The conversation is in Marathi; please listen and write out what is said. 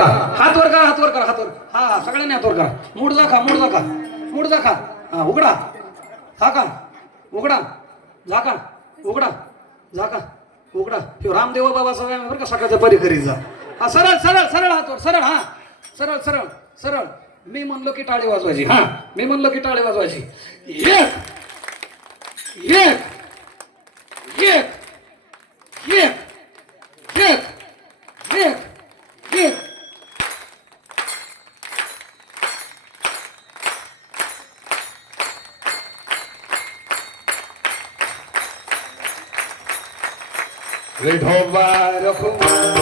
करा. हात वर करा हात वर करा हात वर. हा हा, सगळ्यांनी हात वर करा. मूड जाखा मूड दाखा मूड जाखा हा उघडा. हा का उघडा. झाका. उघडा. झाका. उघडा. किंवा रामदेव बाबा सगळ्या बरं का सकाळच्या परी करीत जा. हा सरळ सरळ सरळ हात वर सरळ हा. सरळ सरळ सरळ. मी म्हणलो की टाळी वाजवायची. हा मी म्हणलो की टाळी वाजवायची. एक. एक. एक. एक. एक. एक. Redhovar khuvar.